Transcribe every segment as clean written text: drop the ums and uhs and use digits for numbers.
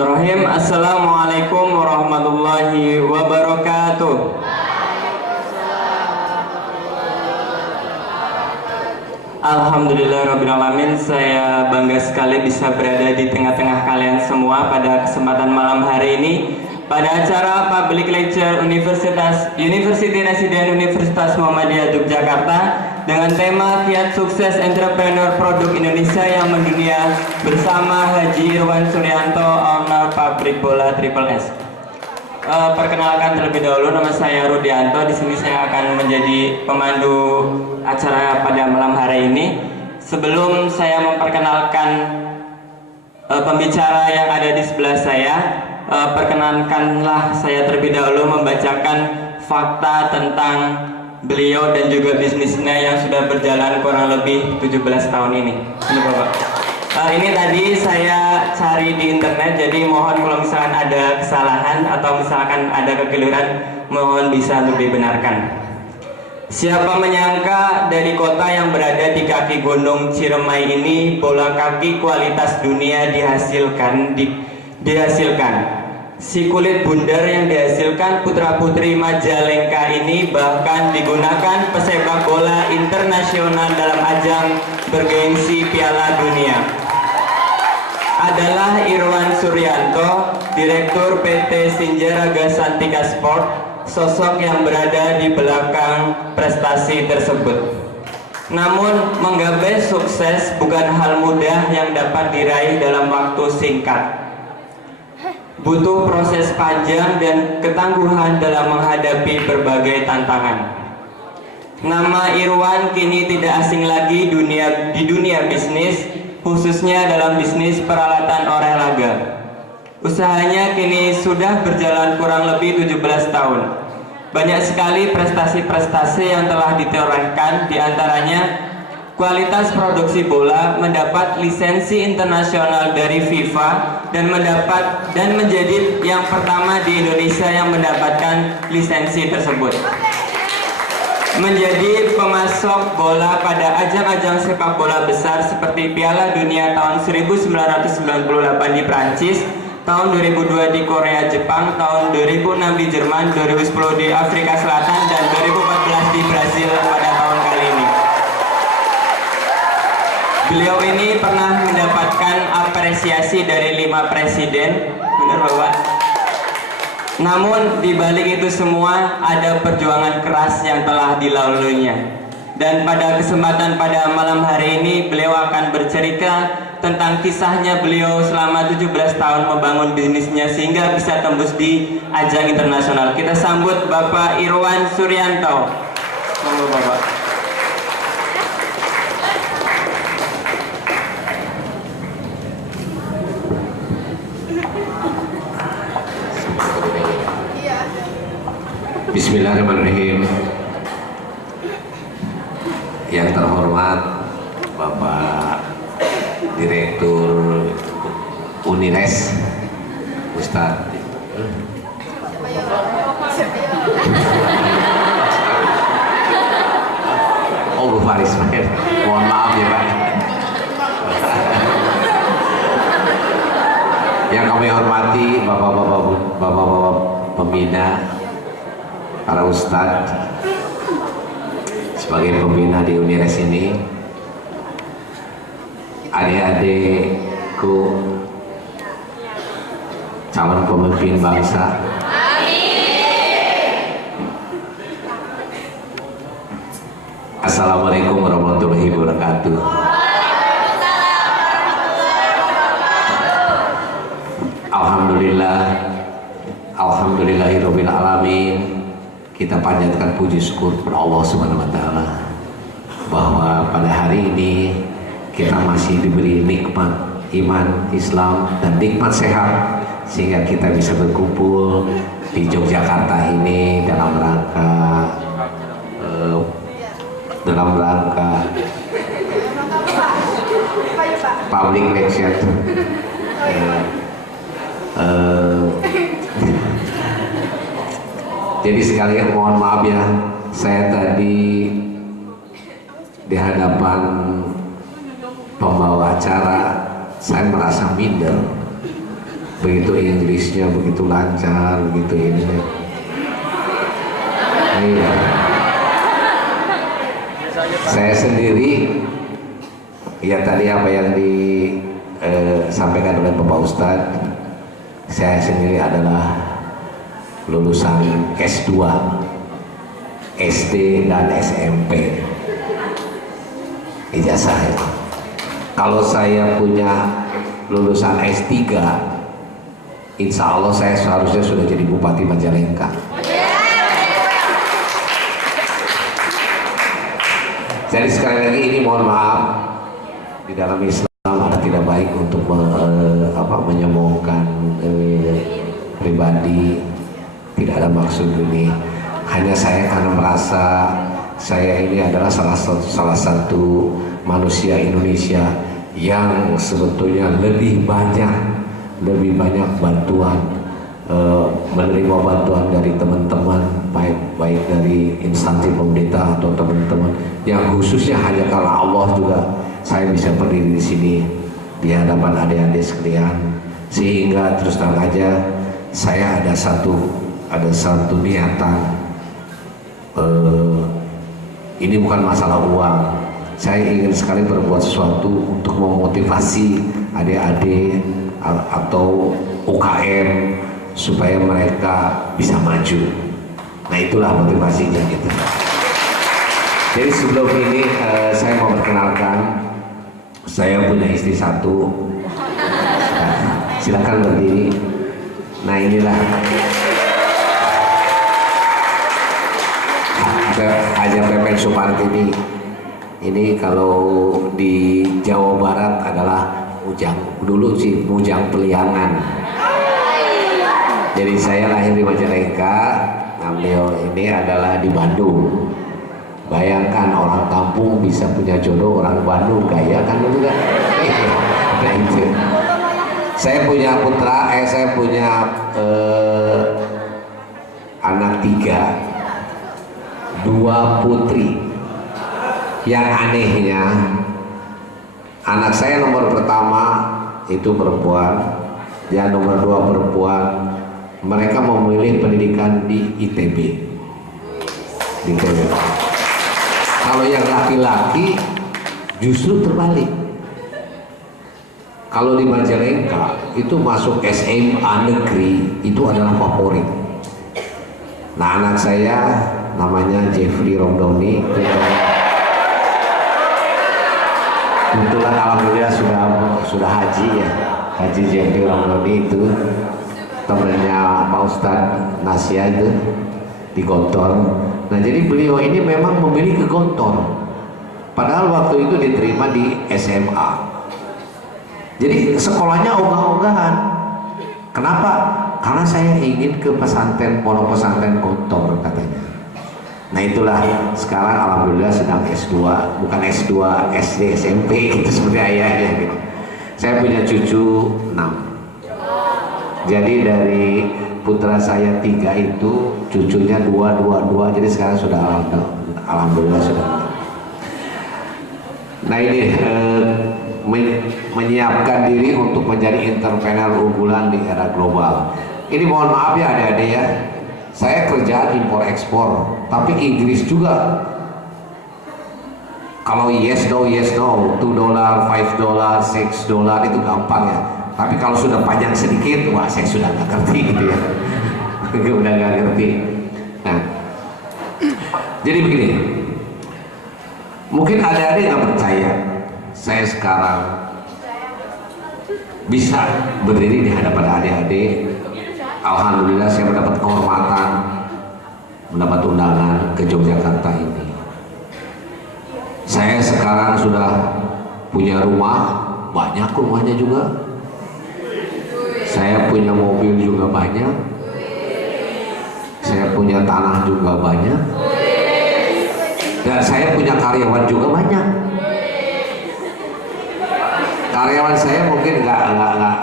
Bismillahirrahmanirrahim. Assalamualaikum warahmatullahi wabarakatuh. Alhamdulillahirrabbilalamin. Saya bangga sekali bisa berada di tengah-tengah kalian semua pada kesempatan malam hari ini pada acara Public Lecture University Resident Universitas Muhammadiyah Yogyakarta dengan tema Kiat Sukses Entrepreneur Produk Indonesia yang Mendunia bersama Haji Irwan Suryanto, owner pabrik bola Triple S. Perkenalkan terlebih dahulu, nama saya Rudianto. Di sini saya akan menjadi pemandu acara pada malam hari ini. Sebelum saya memperkenalkan pembicara yang ada di sebelah saya, perkenankanlah saya terlebih dahulu membacakan fakta tentang beliau dan juga bisnisnya yang sudah berjalan kurang lebih 17 tahun ini. Ini Bapak. Ini tadi saya cari di internet, jadi mohon kalau misalkan ada kesalahan atau misalkan ada kekeliruan, mohon bisa untuk dibenarkan. Siapa menyangka dari kota yang berada di kaki Gunung Ciremai ini bola kaki kualitas dunia dihasilkan. Si kulit bundar yang dihasilkan putra-putri Majalengka ini bahkan digunakan pesepak bola internasional dalam ajang bergengsi Piala Dunia. Adalah Irwan Suryanto, Direktur PT Sinjaraga Santika Sport, sosok yang berada di belakang prestasi tersebut. Namun menggapai sukses bukan hal mudah yang dapat diraih dalam waktu singkat. Butuh proses panjang dan ketangguhan dalam menghadapi berbagai tantangan. Nama Irwan kini tidak asing lagi di dunia bisnis, khususnya dalam bisnis peralatan olahraga. Usahanya kini sudah berjalan kurang lebih 17 tahun. Banyak sekali prestasi-prestasi yang telah ditorehkan, diantaranya kualitas produksi bola, mendapat lisensi internasional dari FIFA dan menjadi yang pertama di Indonesia yang mendapatkan lisensi tersebut. Menjadi pemasok bola pada ajang-ajang sepak bola besar seperti Piala Dunia tahun 1998 di Prancis, tahun 2002 di Korea Jepang, tahun 2006 di Jerman, 2010 di Afrika Selatan, dan 2014 di Brasil pada tahun kali ini. Beliau ini pernah mendapatkan apresiasi dari 5 presiden, benar Bapak? Namun di balik itu semua ada perjuangan keras yang telah dilaluinya. Dan pada kesempatan pada malam hari ini beliau akan bercerita tentang kisahnya beliau selama 17 tahun membangun bisnisnya sehingga bisa tembus di ajang internasional. Kita sambut Bapak Irwan Suryanto. Monggo Bapak. Bismillahirrahmanirrahim. Yang terhormat Bapak Direktur Unires, Ustadz Bu Faris, mohon maaf ya Pak. Yang kami hormati Bapak-bapak pembina, para ustadz sebagai pembina di Unires ini, adik-adikku calon pemimpin bangsa, Assalamualaikum warahmatullahi wabarakatuh. Alhamdulillahirabbil alamin. Kita panjatkan puji syukur kepada Allah Subhanahu wa taala bahwa pada hari ini kita masih diberi nikmat iman, Islam, dan nikmat sehat sehingga kita bisa berkumpul di Yogyakarta ini dalam rangka public lecture. Jadi sekalian mohon maaf ya, saya tadi di hadapan pembawa acara saya merasa minder begitu Inggrisnya begitu lancar, begitu ini. Iya. Saya sendiri, ya tadi apa yang disampaikan oleh Bapak Ustadz, saya sendiri adalah lulusan S2, SD dan SMP, ijazah itu. Kalau saya punya lulusan S3, insya Allah saya seharusnya sudah jadi Bupati Majalengka. Jadi sekali lagi ini mohon maaf, di dalam Islam ada tidak baik untuk menyombongkan pribadi, tidak ada maksud ini. Hanya saya karena merasa saya ini adalah salah satu manusia Indonesia yang sebetulnya lebih banyak bantuan, menerima bantuan dari teman-teman, baik dari instansi pemerintah atau teman-teman yang khususnya hanya karena Allah juga saya bisa berdiri di sini di hadapan adik-adik sekalian, sehingga terus terang aja saya ada satu niatan. Ini bukan masalah uang, saya ingin sekali berbuat sesuatu untuk memotivasi adik-adik atau UKM supaya mereka bisa maju. Nah itulah motivasinya gitu. Jadi sebelum ini saya mau perkenalkan, saya punya istri satu. Silakan berdiri. Nah inilah Haja Pepen Sumartini. Ini kalau di Jawa Barat adalah Mujang Peliangan. Jadi saya lahir di Majalengka, nah beliau ini adalah di Bandung. Bayangkan orang kampung bisa punya jodoh orang Bandung, gaya kan itu kan? Nah itu. Saya punya anak 3, 2 putri. Yang anehnya, anak saya nomor pertama itu perempuan, yang nomor 2 perempuan. Mereka memilih pendidikan di ITB. Kalau yang laki-laki justru terbalik. Kalau di Majalengka itu masuk SMA negeri itu adalah favorit. Nah anak saya namanya Jeffrey Romdoni, kebetulan alhamdulillah sudah haji ya. Haji Jeffrey Romdoni itu temannya Pak Ustadz Nasya itu di Gontor. Nah jadi beliau ini memang memilih ke Gontor, padahal waktu itu diterima di SMA. Jadi sekolahnya ogah-ogahan. Kenapa? Karena saya ingin ke pondok pesantren Gontor katanya. Nah itulah sekarang alhamdulillah sedang S2, bukan S2, SD, SMP gitu seperti ayahnya gitu. Saya punya cucu 6. Jadi dari putra saya 3 itu cucunya 2, jadi sekarang sudah alhamdulillah sudah. Nah ini menyiapkan diri untuk menjadi entrepreneur unggulan di era global. Ini mohon maaf ya adik-adik ya, saya kerjaan impor ekspor, tapi Inggris juga. Kalau yes no, $2, $5, $6 itu gampang ya. Tapi kalau sudah panjang sedikit, wah saya sudah nggak ngerti gitu ya. Udah nggak ngerti. Nah, jadi begini. Mungkin adik-adik nggak percaya, saya sekarang bisa berdiri di hadapan adik-adik. Alhamdulillah saya mendapat kehormatan, mendapat undangan ke Yogyakarta ini. Saya sekarang sudah punya rumah, banyak rumahnya juga. Saya punya mobil juga banyak. Saya punya tanah juga banyak. Dan saya punya karyawan juga banyak. Karyawan saya mungkin nggak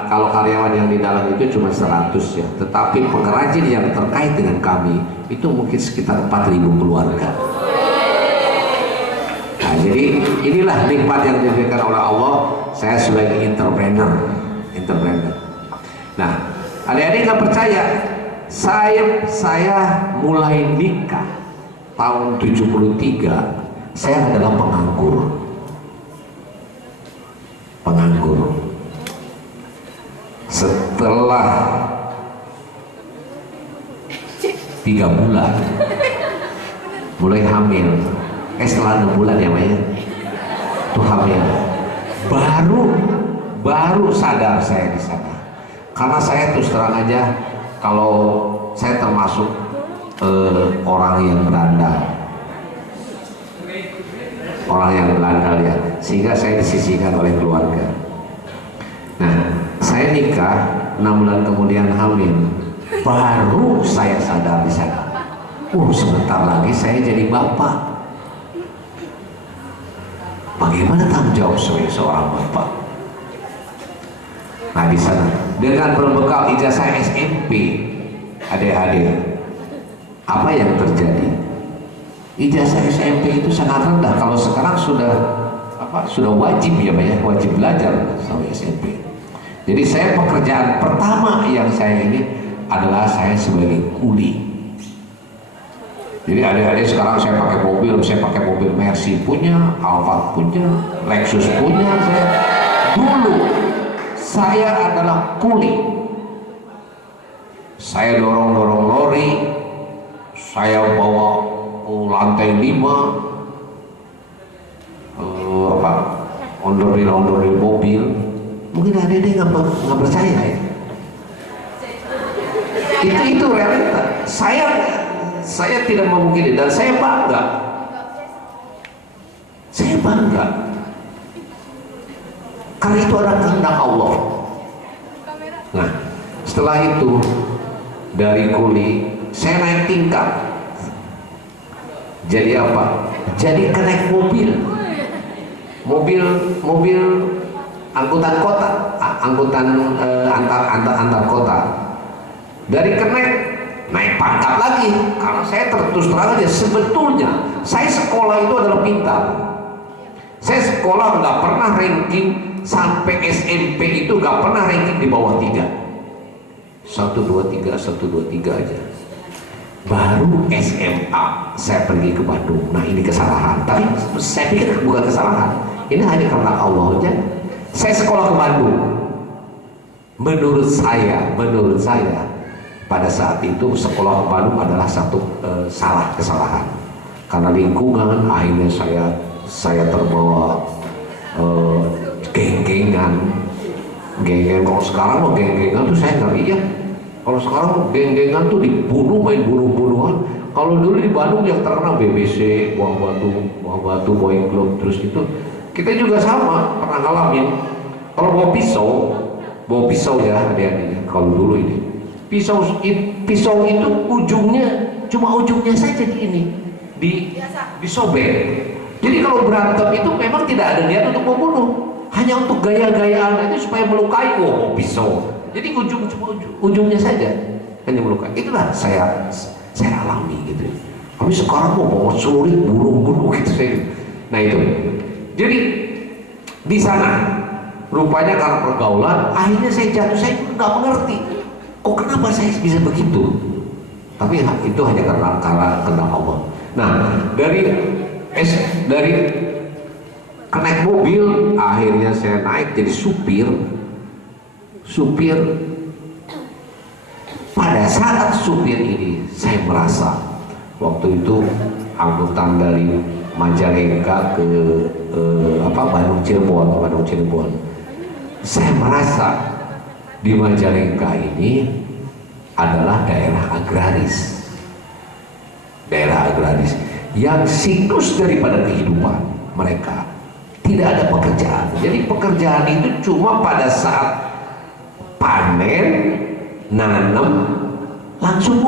kalau karyawan yang di dalam itu cuma 100 ya, tetapi pengrajin yang terkait dengan kami itu mungkin sekitar 4.000 keluarga. Nah, jadi inilah nikmat yang diberikan oleh Allah. Saya sebagai entrepreneur. Nah, Adik-adik nggak percaya, saya mulai nikah tahun 73, saya adalah penganggur. Setelah 3 bulan mulai hamil, setelah 6 bulan ya Maya tuh hamil, baru sadar saya di sana. Karena saya terus terang aja, kalau saya termasuk orang yang berandal ya, sehingga saya disisihkan oleh keluarga. Nah, saya nikah 6 bulan kemudian hamil, baru saya sadar di sana. Sebentar lagi saya jadi bapak. Bagaimana tanggung jawab sebagai seorang bapak? Nah, di sana dengan berbekal ijazah SMP, adik-adik, apa yang terjadi? Ijazah SMP itu sangat rendah. Kalau sekarang sudah wajib ya Pak ya, wajib belajar sampai SMP. Jadi saya pekerjaan pertama yang saya ini adalah saya sebagai kuli. Jadi adik-adik sekarang saya pakai mobil Mercy punya, Alphard punya, Lexus punya. Dulu saya adalah kuli. Saya dorong lori, saya bawa lantai 5, ondor-ondor mobil. Mungkin adik-adik nggak percaya ya. Itu realita. Saya tidak memungkiri dan saya bangga. Karena itu adalah kehendak Allah. Nah, setelah itu dari kuli saya naik tingkat. Jadi apa? Jadi kenaik mobil angkutan kota, antar kota. Dari kenaik naik pangkat lagi. Karena saya terus terang aja, sebetulnya saya sekolah itu adalah pintar. Saya sekolah nggak pernah ranking sampai SMP itu nggak pernah ranking di bawah 3. 1, 2, 3 aja. Baru SMA saya pergi ke Bandung. Nah, ini kesalahan. Tapi saya pikir bukan kesalahan. Ini hanya karena Allah aja. Saya sekolah ke Bandung. Menurut saya pada saat itu sekolah ke Bandung adalah satu kesalahan. Karena lingkungan akhirnya saya terbawa geng-gengan. Kalau sekarang mau geng-gengan tuh saya nggak lihat. Kalau sekarang geng-gengan tuh dibunuh, main bunuh-bunuhan. Kalau dulu di Bandung yang terkenal BBC, Buah Batu, Boy Club, terus itu kita juga sama pernah ngalamin. Kalau bawa pisau ya adik-adik. Kalau dulu ini pisau itu cuma ujungnya saja disobek. Jadi kalau berantem itu memang tidak ada niat untuk membunuh, hanya untuk gaya-gayaan itu supaya melukai. Pisau. Jadi ujungnya saja hanya melukai. Itulah saya alami gitu. Tapi sekarang mau bawa celurit, bunuh gitu saya. Nah itu. Jadi di sana rupanya karena pergaulan, akhirnya saya jatuh. Saya nggak mengerti. Kok kenapa saya bisa begitu? Tapi itu hanya karena Allah. Nah dari naik mobil, akhirnya saya naik jadi supir. Pada saat supir ini saya merasa waktu itu angkutan dari Majalengka ke Bandung Cirebon. Saya merasa di Majalengka ini adalah daerah agraris yang siklus daripada kehidupan mereka tidak ada pekerjaan. Jadi pekerjaan itu cuma pada saat panen, nanam, langsung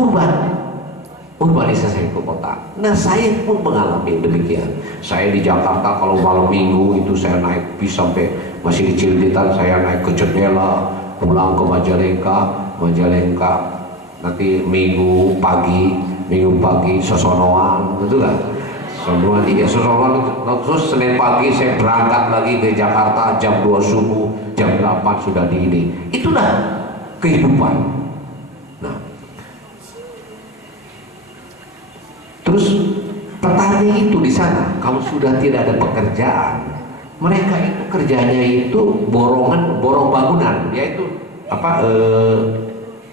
urbanisasi ke kota. Nah saya pun mengalami demikian. Saya di Jakarta kalau malam minggu itu saya naik bis sampai masih di Cililitan, saya naik ke jendela, pulang ke Majalengka, nanti minggu pagi sosonoan, betul kan? Sosonoan terus Senin pagi saya berangkat lagi ke Jakarta jam 2 subuh, jam 8 sudah di ini. Itulah kehidupan. Terus petani itu di sana kalau sudah tidak ada pekerjaan, mereka itu kerjanya itu borong bangunan, yaitu apa,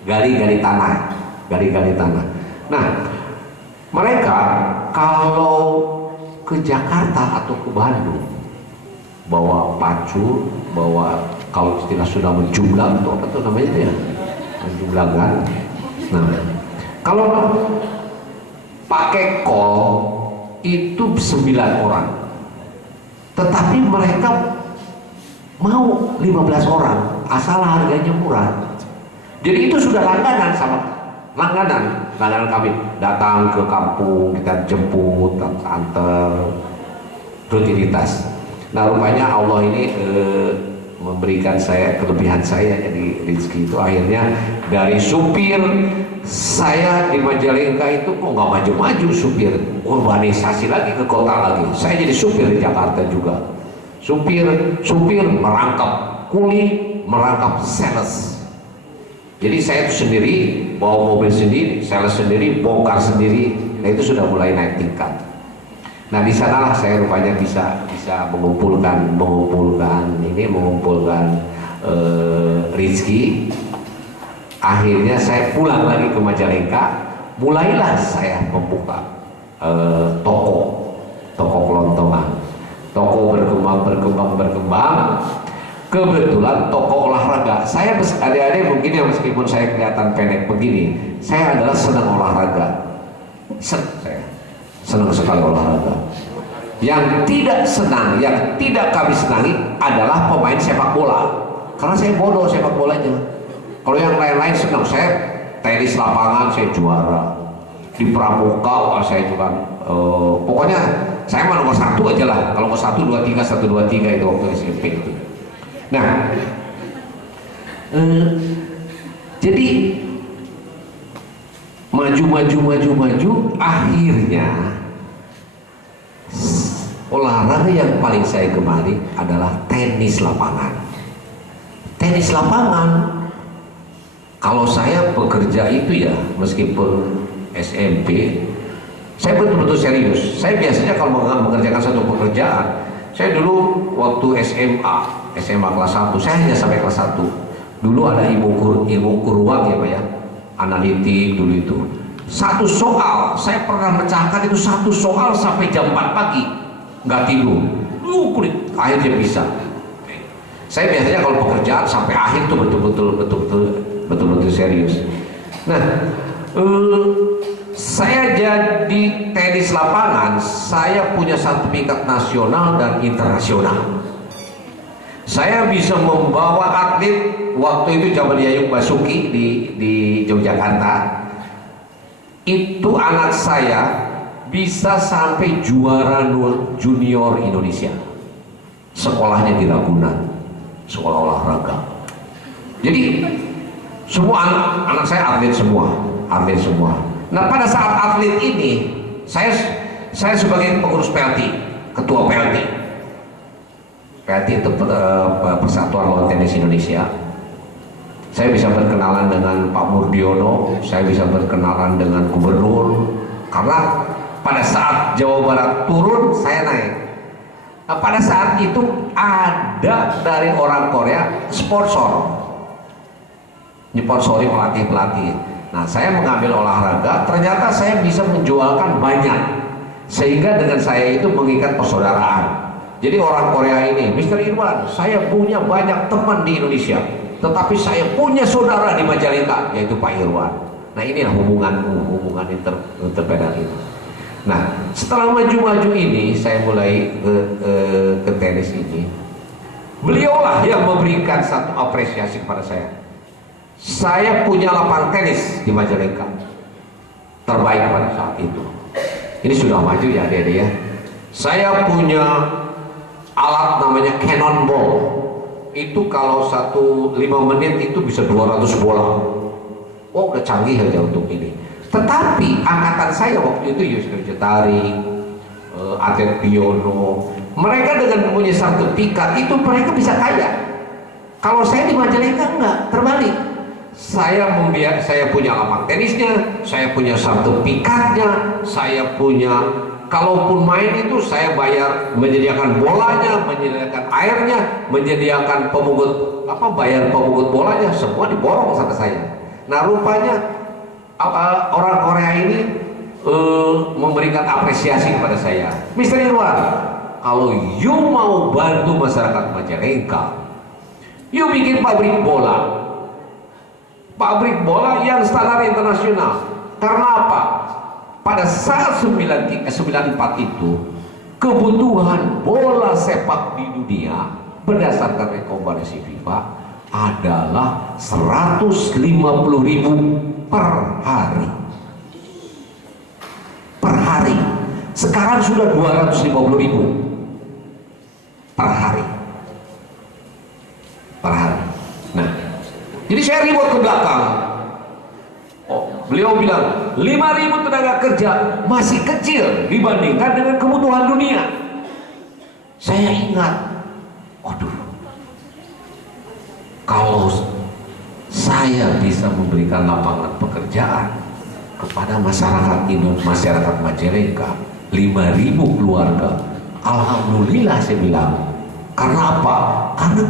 gali-gali tanah. Nah, mereka kalau ke Jakarta atau ke Bandung bawa pacul, bawa, kalau istilah sudah menjumlah itu apa tuh namanya ya, menjumlahkan. Nah, kalau pakai kol itu 9 orang, tetapi mereka mau 15 orang asal harganya murah. Jadi itu sudah langganan kami datang ke kampung, kita jemput, antar, rutinitas. Nah, rupanya Allah ini memberikan saya kelebihan saya, jadi rezeki itu akhirnya dari supir saya di Majalengka itu kok nggak maju-maju, supir urbanisasi lagi, ke kota lagi. Saya jadi supir di Jakarta juga, supir merangkap kuli, merangkap sales. Jadi saya itu sendiri bawa mobil sendiri, sales sendiri, bongkar sendiri. Nah, itu sudah mulai naik tingkat. Nah, di sanalah saya rupanya bisa mengumpulkan rezeki. Akhirnya saya pulang lagi ke Majalengka, mulailah saya membuka toko kelontongan. Toko berkembang. Kebetulan toko olahraga. Saya adik-adik mungkin yang meskipun saya kelihatan pendek begini, saya adalah senang olahraga. Saya senang sekali olahraga. Yang tidak kami senangi adalah pemain sepak bola. Karena saya bodoh sepak bolanya. Kalau yang lain-lain senang, saya tenis lapangan saya juara. Di pramuka saya juga. Pokoknya saya mah nomor 1 aja lah. Kalau mau 1, 2, 3, 1, 2, 3 itu waktu SMP itu. Nah, jadi maju, akhirnya olahraga yang paling saya gemari adalah tenis lapangan. Tenis lapangan, kalau saya bekerja itu ya, meskipun SMP, saya betul-betul serius. Saya biasanya kalau mengerjakan satu pekerjaan, saya dulu waktu SMA kelas 1, saya hanya sampai kelas 1. Dulu ada ilmu ruang ya Pak ya, analitik dulu itu. Satu soal, saya pernah mecahkan itu satu soal sampai jam 4 pagi, nggak tidur. Kulit, akhirnya bisa. Saya biasanya kalau pekerjaan sampai akhir tuh betul-betul serius. Nah, saya jadi tenis lapangan, saya punya sertifikat nasional dan internasional. Saya bisa membawa atlet, waktu itu zaman Yayuk Basuki di Yogyakarta. Itu anak saya bisa sampai juara junior Indonesia. Sekolahnya di Ragunan, sekolah olahraga. Jadi semua anak saya atlet semua. Nah, pada saat atlet ini, saya sebagai pengurus PLT, ketua PLT itu Persatuan Lawan Tenis Indonesia. Saya bisa berkenalan dengan Pak Murdiono, saya bisa berkenalan dengan gubernur, karena pada saat Jawa Barat turun, saya naik. Nah, pada saat itu ada dari orang Korea sponsor, nyponsori pelatih. Nah, saya mengambil olahraga, ternyata saya bisa menjualkan banyak, sehingga dengan saya itu mengikat persaudaraan. Jadi orang Korea ini, Mr. Irwan, saya punya banyak teman di Indonesia, tetapi saya punya saudara di Majalengka, yaitu Pak Irwan. Nah, inilah hubungan interpedan itu. Nah, setelah maju ini, saya mulai ke tenis ini. Beliaulah yang memberikan satu apresiasi kepada saya. Saya punya lapangan tenis di Majalengka, terbaik pada saat itu. Ini sudah maju ya adik-adik ya. Saya punya alat namanya cannonball. Itu kalau 5 menit itu bisa 200 bola. Oh, udah canggih aja untuk ini. Tetapi angkatan saya waktu itu Yusuf Jetari, atlet Piono, mereka dengan mempunyai sertifikat itu mereka bisa kaya. Kalau saya di Majalengka enggak, terbalik. saya punya lapang tenisnya, saya punya satu pikatnya, saya punya, kalaupun main itu saya bayar, menyediakan bolanya, menyediakan airnya, menyediakan bayar pemungut bolanya, semua diborong sama saya. Nah rupanya orang Korea ini memberikan apresiasi kepada saya. Mister Irwan, kalau you mau bantu masyarakat Majalengka, you bikin pabrik bola yang standar internasional. Karena apa? Pada saat 94 itu kebutuhan bola sepak di dunia berdasarkan rekomendasi FIFA adalah 150.000 per hari. Sekarang sudah 250.000 per hari. Nah, jadi saya ribut ke belakang. Beliau bilang 5.000 tenaga kerja masih kecil dibandingkan dengan kebutuhan dunia. Saya ingat, waduh, kalau saya bisa memberikan lapangan pekerjaan kepada masyarakat Majalengka 5.000 keluarga, alhamdulillah saya bilang. Karena apa? Karena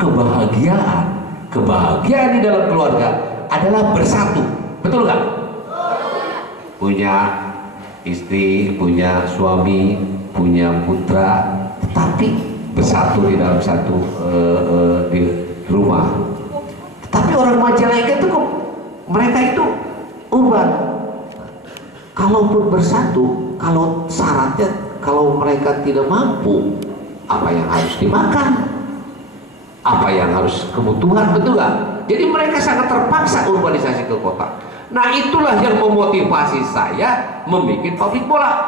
kebahagiaan di dalam keluarga adalah bersatu. Betul nggak? Punya istri, punya suami, punya putra, tetapi bersatu di dalam satu di rumah. Tetapi orang Majalengka itu mereka itu urban. Kalaupun bersatu, kalau syaratnya, kalau mereka tidak mampu, apa yang harus dimakan, apa yang harus kebutuhan, betul nggak? Jadi mereka sangat terpaksa urbanisasi ke kota. Nah itulah yang memotivasi saya membuat pabrik bola.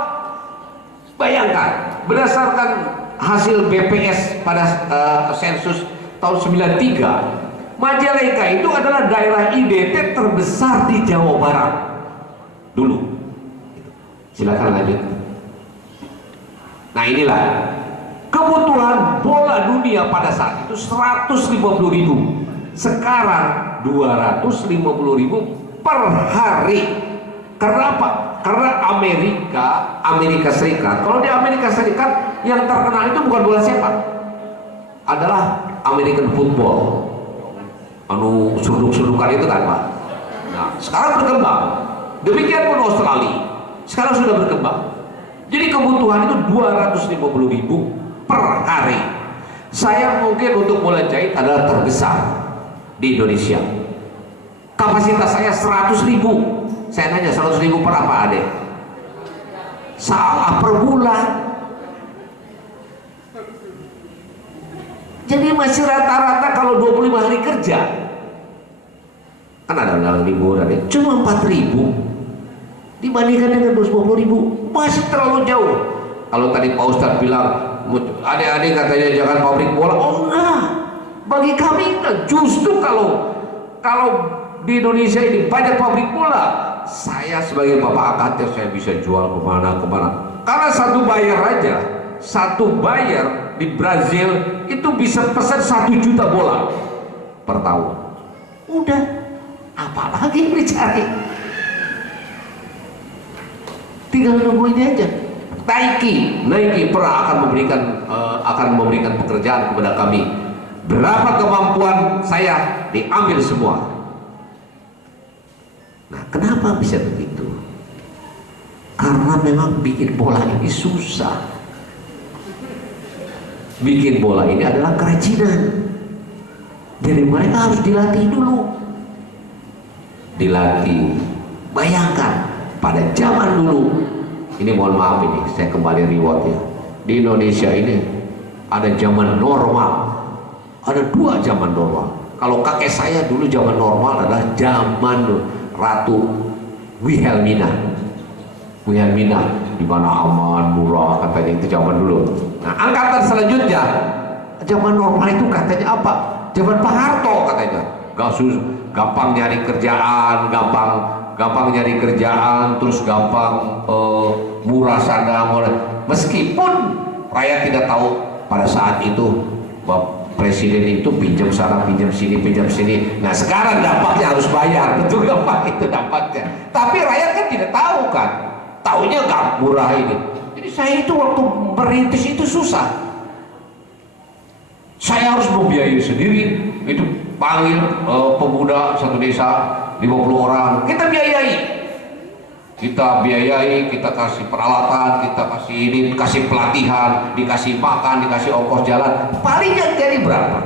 Bayangkan, berdasarkan hasil BPS pada sensus tahun 93, Majalengka itu adalah daerah IDT terbesar di Jawa Barat dulu. Silakan lanjut. Nah inilah kebutuhan bola dunia pada saat itu 150.000. Sekarang 250.000 per hari. Karena apa? Karena Amerika Serikat. Kalau di Amerika Serikat yang terkenal itu bukan bola sepak, adalah American football. Suduk-sudukan itu kan Pak. Nah sekarang berkembang. Demikian pun Australia sekarang sudah berkembang. Jadi kebutuhan itu 250.000 per hari. Saya mungkin untuk bola jahit adalah terbesar di Indonesia. Kapasitas saya 100.000. Saya nanya 100.000 per apa adek? Salah, per bulan. Jadi masih rata-rata kalau 25 hari kerja, kan ada libur, cuma 4.000 dibandingkan dengan 250.000, masih terlalu jauh. Kalau tadi Pak Ustadz bilang adik-adik katanya jangan pabrik bola, oh enggak, bagi kami enggak. Justru kalau di Indonesia ini banyak pabrik bola, saya sebagai bapak angkatnya saya bisa jual kemana. Karena satu buyer di Brazil itu bisa pesan 1 juta bola per tahun. Udah, apalagi dicari? Tinggal nunggu ini aja. Nike pernah akan memberikan pekerjaan kepada kami. Berapa kemampuan saya diambil semua. Nah, kenapa bisa begitu? Karena memang bikin bola ini susah. Bikin bola ini adalah kerajinan. Jadi mereka harus dilatih dulu. Bayangkan pada zaman dulu, ini mohon maaf ini, saya kembali reward ya. Di Indonesia ini ada zaman normal, ada 2 zaman normal. Kalau kakek saya dulu zaman normal adalah zaman Ratu Wilhelmina, di mana aman, murah, katanya itu zaman dulu. Nah, angkatan selanjutnya, zaman normal itu katanya apa? Zaman Pak Harto katanya. Gampang nyari kerjaan, terus gampang murah sana. Meskipun rakyat tidak tahu pada saat itu presiden itu pinjam sana, pinjam sini, pinjam sini. Nah sekarang dampaknya harus bayar, betul nggak Pak? Itu dampaknya. Tapi rakyat kan tidak tahu kan, taunya nggak murah ini. Jadi saya itu waktu merintis itu susah. Saya harus membiayai sendiri. Itu panggil pemuda satu desa 50 orang, kita biayai. Kita biayai, kita kasih peralatan, kita kasih ini, kasih pelatihan, dikasih makan, dikasih ongkos jalan. Paling yang jadi berapa?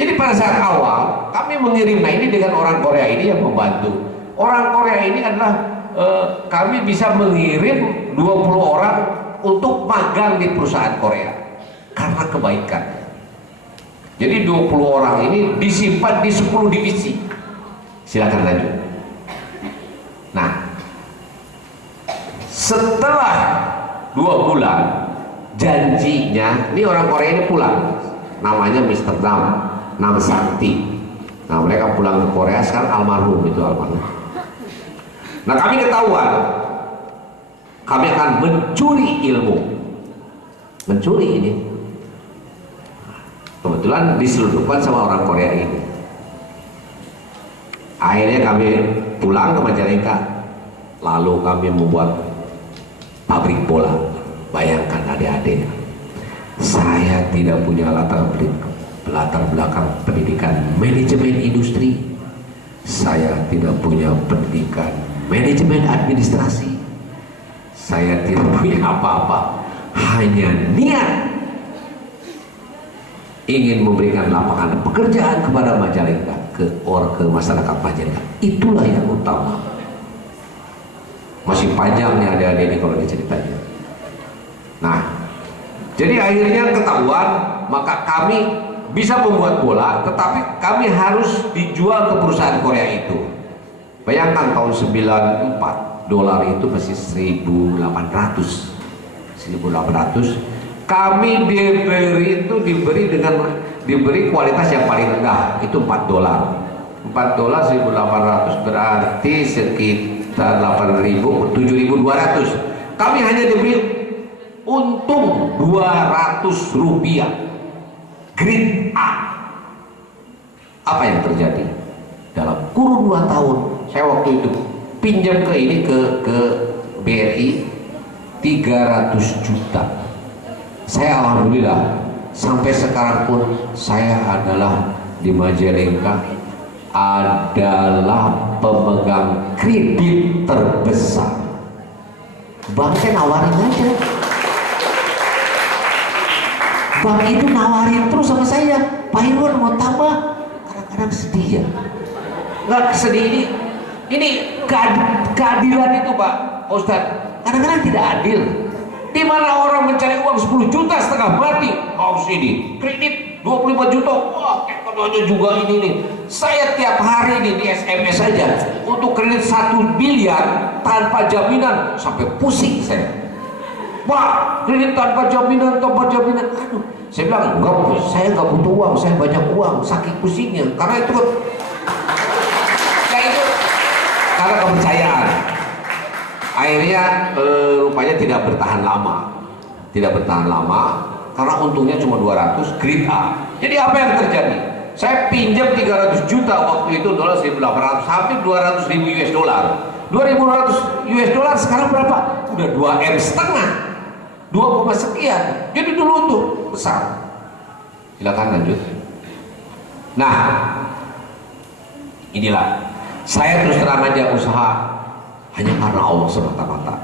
Jadi pada saat awal kami mengirim, nah ini dengan orang Korea ini yang membantu. Orang Korea ini adalah kami bisa mengirim 20 orang untuk magang di perusahaan Korea karena kebaikan. Jadi 20 orang ini disimpan di 10 divisi. Silakan lanjut. Nah, setelah 2 bulan janjinya, ini orang Korea ini pulang, namanya Mr. Nam Sakti. Nah mereka pulang ke Korea, sekarang almarhum itu almarhum. Nah kami ketahuan, kami akan mencuri ilmu, mencuri ini. Kebetulan diselundupkan sama orang Korea ini. Akhirnya kami pulang ke Majalengka, lalu kami membuat pabrik bola. Bayangkan adik-adik, saya tidak punya latar belakang pendidikan manajemen industri, saya tidak punya pendidikan manajemen administrasi, saya tidak punya apa-apa, hanya niat ingin memberikan lapangan pekerjaan kepada Majalengka, ke masyarakat Majalengka. Itulah yang utama. Masih panjangnya adik-adik ini kalau diceritanya. Nah, jadi akhirnya ketahuan, maka kami bisa membuat bola, tetapi kami harus dijual ke perusahaan Korea itu. Bayangkan tahun 94, dolar itu masih 1.800. Kami diberi kualitas yang paling rendah, itu 4 dolar. 4 dolar 1.800 berarti sekitar 8.000, 7.200. Kami hanya diberi untung 200 rupiah, grade A. Apa yang terjadi? Dalam kurun 2 tahun, saya waktu itu pinjam ke BRI 300 juta. Saya alhamdulillah sampai sekarang pun saya adalah di Majalengka adalah pemegang kredit terbesar. Banknya nawarin aja. Bank itu nawarin terus sama saya, Pak Irwan mau tambah. Kadang-kadang sedih ya. Nggak sedih ini keadilan itu Pak Ustadz. Kadang-kadang tidak adil. Di mana orang mencari uang 10 juta setengah mati, harus ini kredit 25 juta, wah ekonominya juga ini nih. Saya tiap hari ini di SMS saja untuk kredit 1 miliar tanpa jaminan sampai pusing saya. Pak, kredit tanpa jaminan. Aduh, saya bilang enggak, saya nggak butuh uang, saya banyak uang, saking pusingnya. Karena itu kayak itu karena kepercayaan. Akhirnya rupanya tidak bertahan lama, karena untungnya cuma 200, grade A. Jadi apa yang terjadi? Saya pinjam 300 juta waktu itu, dolar 1.800, hampir 200.000 US dollar. 2.200 US dollar sekarang berapa? Udah 2 M setengah, 2, sekian. Jadi dulu tuh besar. Silakan lanjut. Nah, inilah saya terus terang aja usaha hanya karena Allah semata-mata.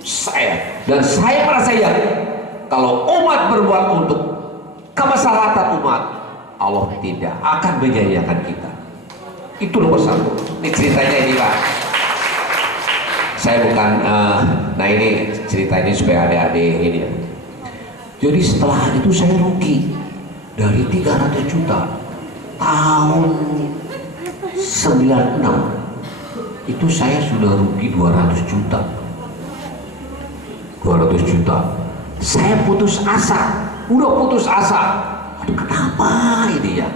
Saya merasa yakin kalau umat berbuat untuk kemaslahatan umat, Allah tidak akan menyanyiakan kita. Itu nomor 1. Ini ceritanya ini Pak. Saya bukan, nah ini ceritanya supaya adik-adik ini. Jadi setelah itu saya rugi dari 300 juta tahun 96. Itu saya sudah rugi 200 juta. Saya putus asa. Aduh, kenapa ini ya?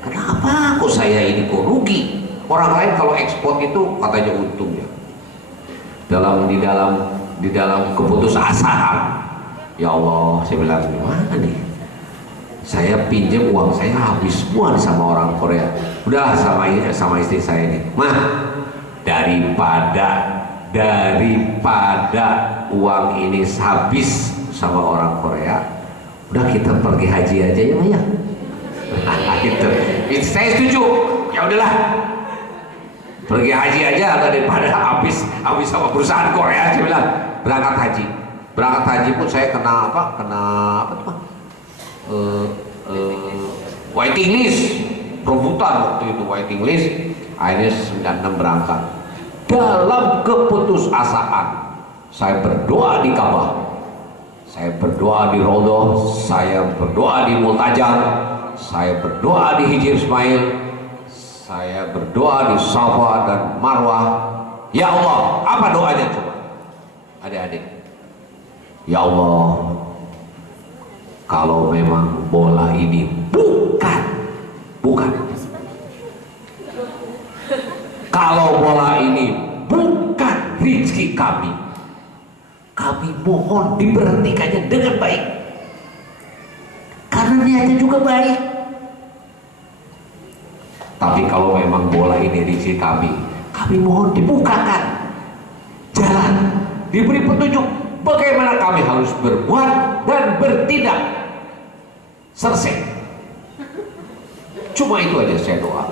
Kenapa kok saya ini kok rugi? Orang lain kalau ekspor itu katanya untung ya. Di dalam keputusasaan. Ya Allah, saya bilang gimana nih? Saya pinjam uang saya habis semua sama orang Korea. Udahlah sama istri saya ini, mah daripada uang ini habis sama orang Korea, udah kita pergi haji aja ya, Mah ya. Gitu. Saya setuju. Ya udahlah, pergi haji aja daripada habis sama perusahaan Korea. Saya bilang berangkat haji pun saya kena apa tuh, waiting list, rebutan waktu itu waiting list. Akhirnya 96 berangkat. Dalam keputusasaan saya berdoa di Ka'bah, saya berdoa di Raudhah, saya berdoa di Multajam, saya berdoa di Hijr Ismail, saya berdoa di Safa dan Marwah. Ya Allah, apa doanya coba adik-adik? Ya Allah, kalau memang bola ini bukan, kalau bola ini bukan rezeki kami mohon diberhentikannya dengan baik, karena niatnya juga baik. Tapi kalau memang bola ini rezeki kami mohon dibukakan jalan, diberi petunjuk bagaimana kami harus berbuat dan bertindak. Selesai. Cuma itu aja saya doa.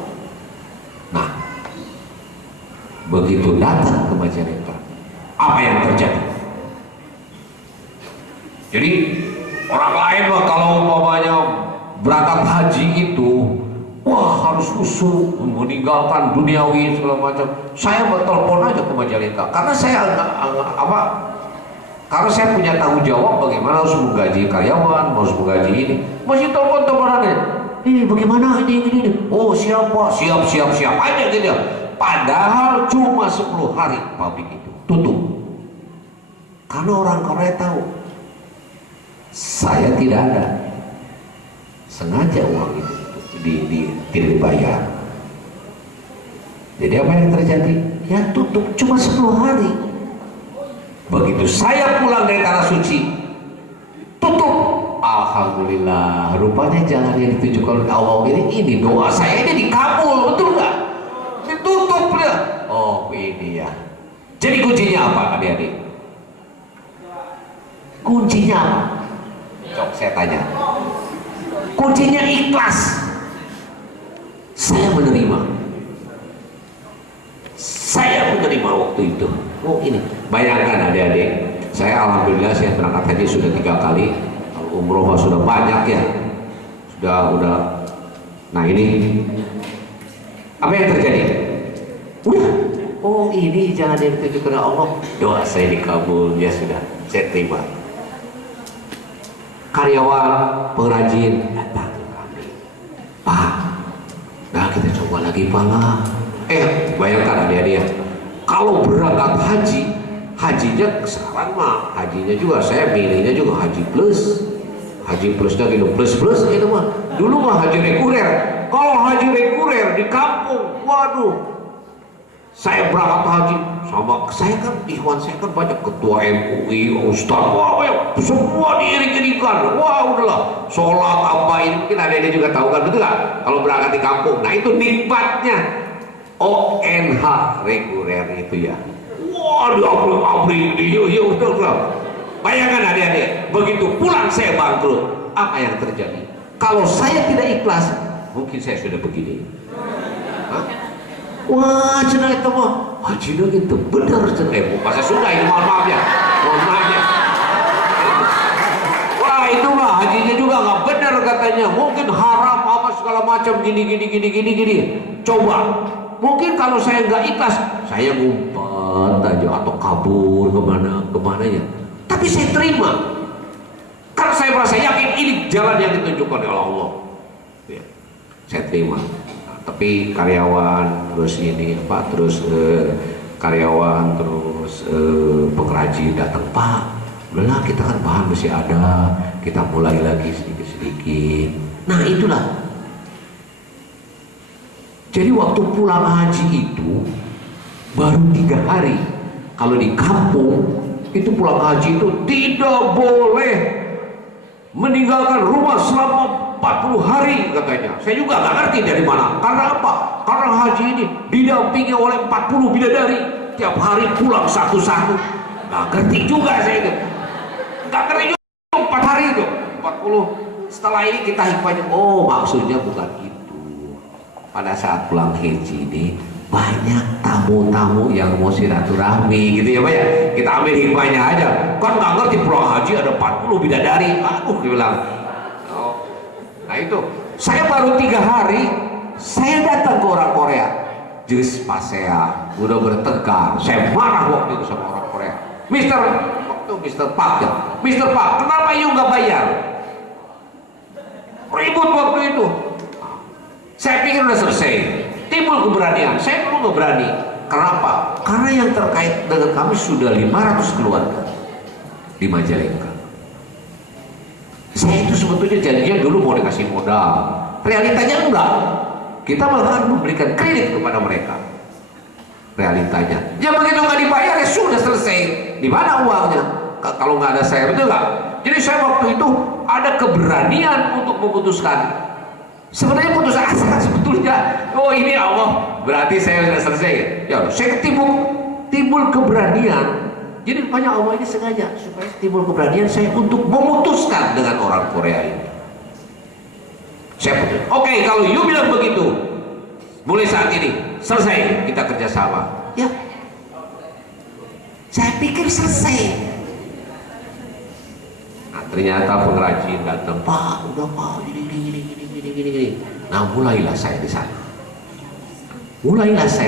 Nah, begitu datang ke Majalengka, apa yang terjadi? Jadi orang lain mah kalau umpamanya berangkat haji itu, wah harus khusyuk, meninggalkan duniawi segala macam. Saya bertelepon aja ke Majalengka karena saya karena saya punya tanggung jawab bagaimana harus menggaji karyawan, harus menggaji ini. Masih telepon-teleponannya, ini bagaimana ini. Oh siap Pak, siap aja gitu. Padahal cuma 10 hari pabrik itu tutup. Karena orang Korea tahu saya tidak ada, sengaja uang itu tidak dibayar. Jadi apa yang terjadi? Ya tutup cuma 10 hari. Begitu saya pulang dari tanah suci, tutup. Alhamdulillah, rupanya jalan yang ditunjukkan oleh Allah ini doa saya ini dikabul, betul nggak? Ditutup ya. Oh ini ya. Jadi kuncinya apa adik-adik? Kuncinya apa? Cok saya tanya. Kuncinya ikhlas. Saya menerima waktu itu. Oh ini, bayangkan adik-adik, saya alhamdulillah saya berangkat haji sudah 3 kali, umroh sudah banyak ya, sudah. Nah ini, apa yang terjadi? Udah, oh ini jangan yang ditunjukkan oleh Allah, doa saya dikabul, ya sudah, saya terima. Karyawan, pengrajin datang ke kami, Pak, nah kita coba lagi Pak lah. Bayangkan adik-adik ya, kalau berangkat hajinya sekarang mah hajinya juga saya milihnya juga haji plusnya gitu, plus itu mah. Dulu mah haji reguler. Kalau haji reguler di kampung, waduh, saya berangkat haji sama saya kan ikhwan saya kan banyak ketua MUI, ustaz, wah banyak, semua diiring-iringkan. Wah udahlah, sholat apa ini mungkin ada juga tahu kan, betul nggak? Kalau berangkat di kampung, nah itu nikmatnya. ONH reguler itu ya. Waduh, abri, ya udah. Bayangkan adik-adik, begitu pulang saya bangkrut, apa yang terjadi? Kalau saya tidak ikhlas, mungkin saya sudah begini. Hah? Wah, cenah itu mah hajinya gitu, bener cenah. Bahasa Sunda ini, mohon maaf ya. Wah itu mah hajinya juga nggak bener katanya, mungkin haram apa segala macam gini. Coba. Mungkin kalau saya nggak ikhlas, saya ngumpet aja atau kabur kemana ya. Tapi saya terima, karena saya merasa yakin ini jalan yang ditunjukkan oleh Allah. Ya, saya terima. Nah, tapi karyawan terus karyawan terus pengrajin datang, Pak, udahlah kita kan bahan masih ada, kita mulai lagi sedikit. Nah itulah. Jadi waktu pulang haji itu baru 3 hari. Kalau di kampung itu pulang haji itu tidak boleh meninggalkan rumah selama 40 hari katanya. Saya juga nggak ngerti dari mana. Karena apa? Karena haji ini didampingi oleh 40 bidadari. Tiap hari pulang satu-satu. Nggak ngerti juga saya itu. Nggak ngerti juga 4 hari itu. 40. Setelah ini kita hikmahnya, oh maksudnya bukan itu. Pada saat pulang haji ini banyak tamu-tamu yang mau silaturahmi gitu ya Pak ya. Kita ambil hikmahnya aja. Kan nggak ngerti pulang haji ada 40 bidadari. Aduh dia bilang. Nah itu, saya baru 3 hari, saya datang ke orang Korea. Jus pasea, udah bertengkar. Saya marah waktu itu sama orang Korea. Mister Pak ya. Mister Pak, kenapa you nggak bayar? Ribut waktu itu. Saya pikir udah selesai. Timbul keberanian. Saya dulu nggak berani. Kenapa? Karena yang terkait dengan kami sudah 500 keluarga di Majalengka. Saya itu sebetulnya janjian dulu mau dikasih modal. Realitanya enggak. Kita malah memberikan kredit kepada mereka. Realitanya. Ya begitu nggak dibayar ya sudah selesai. Di mana uangnya? Kalau nggak ada saya, betul nggak? Jadi saya waktu itu ada keberanian untuk memutuskan. Sebenarnya putus asa sebetulnya. Oh ini Allah. Berarti saya sudah selesai. Ya saya timbul keberanian. Jadi rupanya Allah ini sengaja supaya timbul keberanian saya untuk memutuskan dengan orang Korea ini. Saya putus. Oke, kalau you bilang begitu, mulai saat ini selesai kita kerjasama. Ya, saya pikir selesai. Nah, ternyata pengrajin datang, Pak, udah Pak, gini. Nah, mulailah saya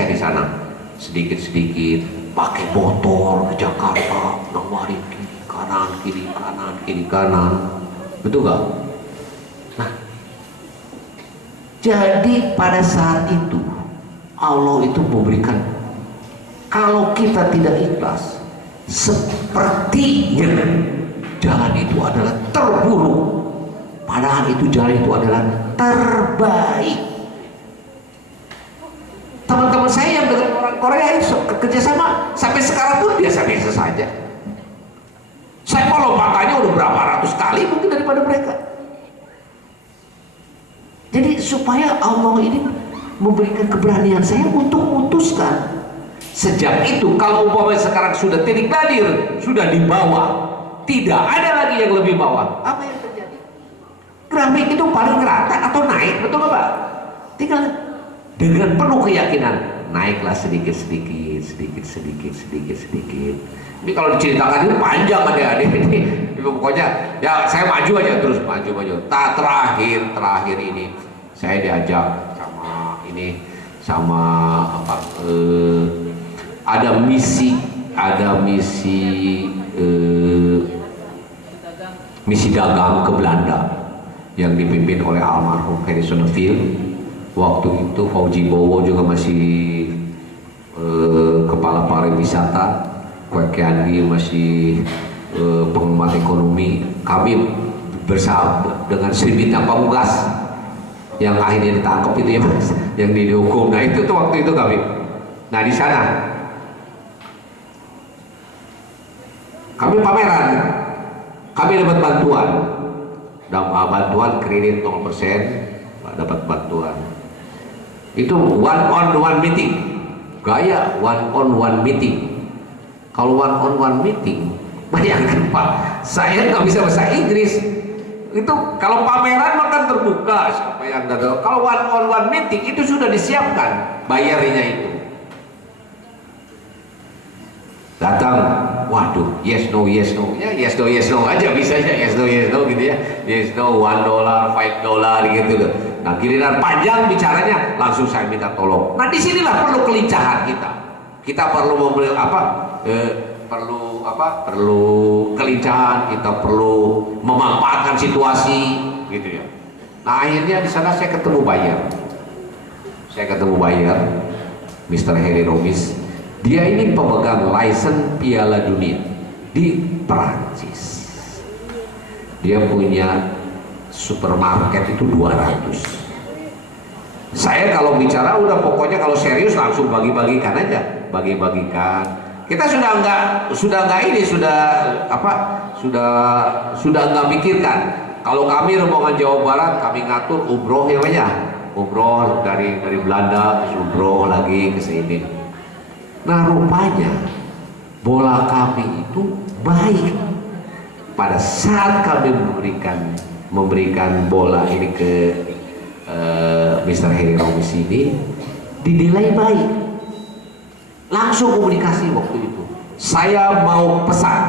di sana. Sedikit-sedikit. Pakai motor ke Jakarta, nawarin kiri kanan, betul gak? Nah, jadi pada saat itu Allah itu memberikan, kalau kita tidak ikhlas, sepertinya jalan itu adalah terburuk, padahal itu jalan itu adalah terbaik. Teman-teman saya yang dengan orang Korea itu kerjasama sampai sekarang pun biasa-biasa saja. Saya mau lompatannya udah berapa ratus kali mungkin daripada mereka. Jadi supaya Allah ini memberikan keberanian saya untuk memutuskan. Sejak itu kalau umpamanya sekarang sudah titik nadir, sudah di bawah, tidak ada lagi yang lebih bawah. Apa yang terjadi? Grafik itu paling rata atau naik, betul nggak Pak? Tinggal dengan penuh keyakinan naiklah sedikit. Ini kalau diceritakan itu panjang adik-adik ini. Pokoknya ya saya maju aja terus maju. Terakhir ini saya diajak sama ada misi dagang ke Belanda yang dipimpin oleh almarhum Harrison Field. Waktu itu Fauji Bowo juga masih kepala pariwisata, Kwekiandi masih pengamat ekonomi. Kami bersama dengan Sri Bintang Pamungkas yang akhirnya ditangkap itu ya Mas, yang dihukum. Nah itu tuh waktu itu kami. Nah di sana kami pameran, kami dapat bantuan kredit 0%, dapat bantuan. Itu one on one meeting, gaya one on one meeting. Kalau one on one meeting, bayangkan Pak, saya nggak bisa bahasa Inggris. Itu kalau pameran makan terbuka, siapa yang ada. Kalau one on one meeting itu sudah disiapkan bayarnya itu. Datang, waduh, yes no ya, yes no aja bisanya, yes no gitu ya, yes no $1, $5 gitu loh. Nah giliran panjang bicaranya langsung saya minta tolong. Nah disinilah perlu kelincahan kita. Kita perlu membeli perlu kelincahan, kita perlu memanfaatkan situasi gitu ya. Nah akhirnya di sana saya ketemu buyer, Mr. Harry Romis. Dia ini pemegang license Piala Dunia di Perancis. Dia punya supermarket itu 200. Saya kalau bicara udah pokoknya kalau serius langsung bagi-bagikan aja, bagi-bagikan. Kita sudah nggak mikirkan. Kalau kami rombongan Jawa Barat, kami ngatur umroh ya Pak ya. Umroh dari Belanda, terus umroh lagi ke sini. Nah rupanya bola kami itu baik. Pada saat kami memberikan bola ini ke Mr. Heri Romis ini, dinilai baik. Langsung komunikasi waktu itu. Saya mau pesan,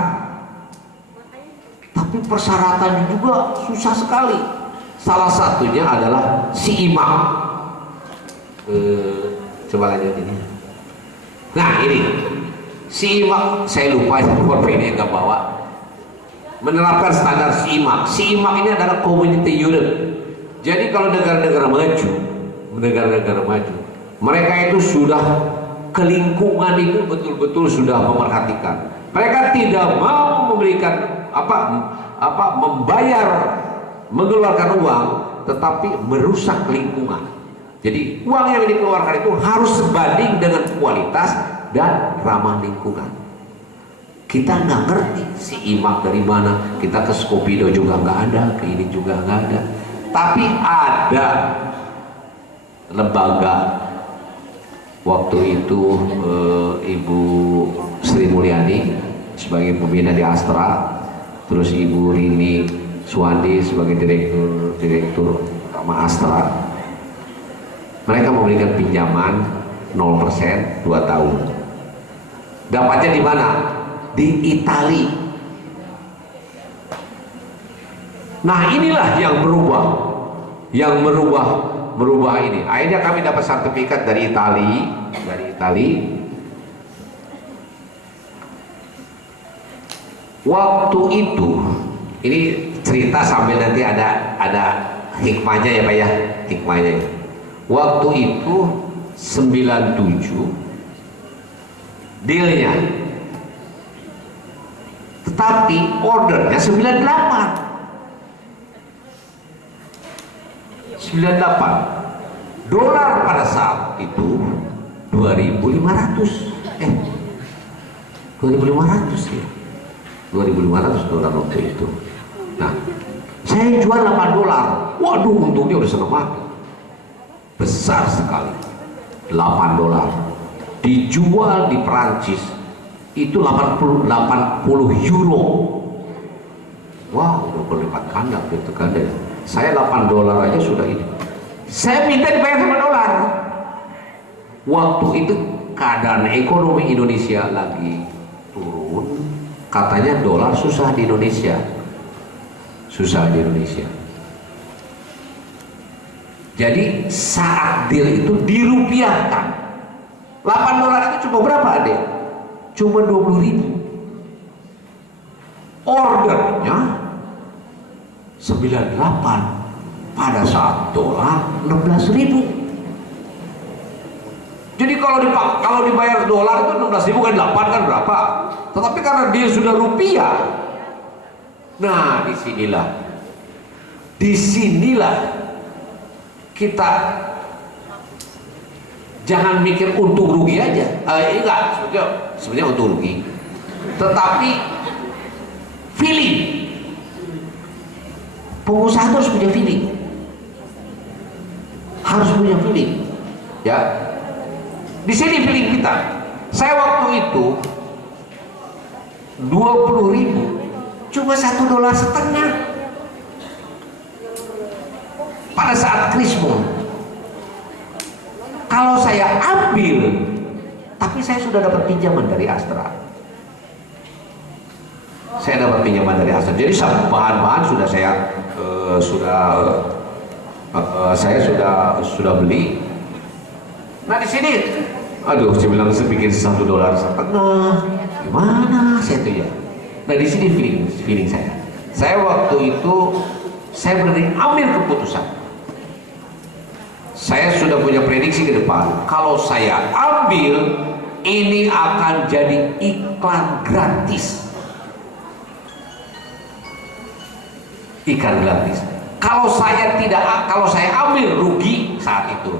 tapi persyaratannya juga susah sekali. Salah satunya adalah si imam. Coba lanjut ini. Nah ini si imam, saya lupa nomor ini yang bawa. Menerapkan standar si imam. Si imam ini adalah community unit. Jadi kalau negara-negara maju, mereka itu sudah ke lingkungan itu betul-betul sudah memerhatikan. Mereka tidak mau memberikan membayar, mengeluarkan uang, tetapi merusak lingkungan. Jadi uang yang dikeluarkan itu harus sebanding dengan kualitas dan ramah lingkungan. Kita nggak ngerti si imak dari mana. Kita ke Skopido juga nggak ada, ke ini juga nggak ada. Tapi ada lembaga. Waktu itu Ibu Sri Mulyani sebagai pembina di Astra, terus Ibu Rini Suwandi sebagai direktur utama Astra. Mereka memberikan pinjaman 0% 2 tahun. Dapatnya di mana? Di Itali. Nah inilah yang merubah ini. Akhirnya kami dapat sertifikat dari Itali. Waktu itu, ini cerita sambil nanti ada hikmahnya ya Pak ya, hikmahnya. Waktu itu 97 dealnya, tetapi ordernya 98. 98 dolar pada saat itu 2.500 ya, 2.500 dolar waktu itu. Nah, saya jual 8 dolar. Waduh, untungnya udah seneng banget. Besar sekali. 8 dolar. Dijual di Perancis itu 80 euro. Wah, udah berlipat ganda gitu kan ya. Saya 8 dolar aja sudah ini. Saya minta dibayar sama dolar. Waktu itu keadaan ekonomi Indonesia lagi turun. Katanya dolar susah di Indonesia. Jadi saat deal itu dirupiahkan. 8 dolar itu cuma berapa adek? Cuma 20.000. Ordernya 98 pada saat dolar 16.000. Jadi kalau dibayar dolar itu 16.000 kan 8 kan berapa? Tetapi karena dia sudah rupiah. Nah, disinilah kita jangan mikir untung rugi aja. Enggak, sebenarnya untung rugi. Tetapi feeling. Pengusaha harus punya feeling. Ya. Di sini feeling kita. Saya waktu itu 20.000 cuma 1,5 dolar pada saat Krismon. Kalau saya ambil, tapi saya sudah dapat pinjaman dari Astra. Jadi bahan-bahan sudah saya sudah beli. Nah di sini, aduh, saya bilang saya bikin 1,5 dolar, gimana saya tuh ya. Nah di sini feeling saya. Saya waktu itu saya berani ambil keputusan. Saya sudah punya prediksi ke depan. Kalau saya ambil, ini akan jadi iklan gratis. Kalau saya ambil rugi saat itu.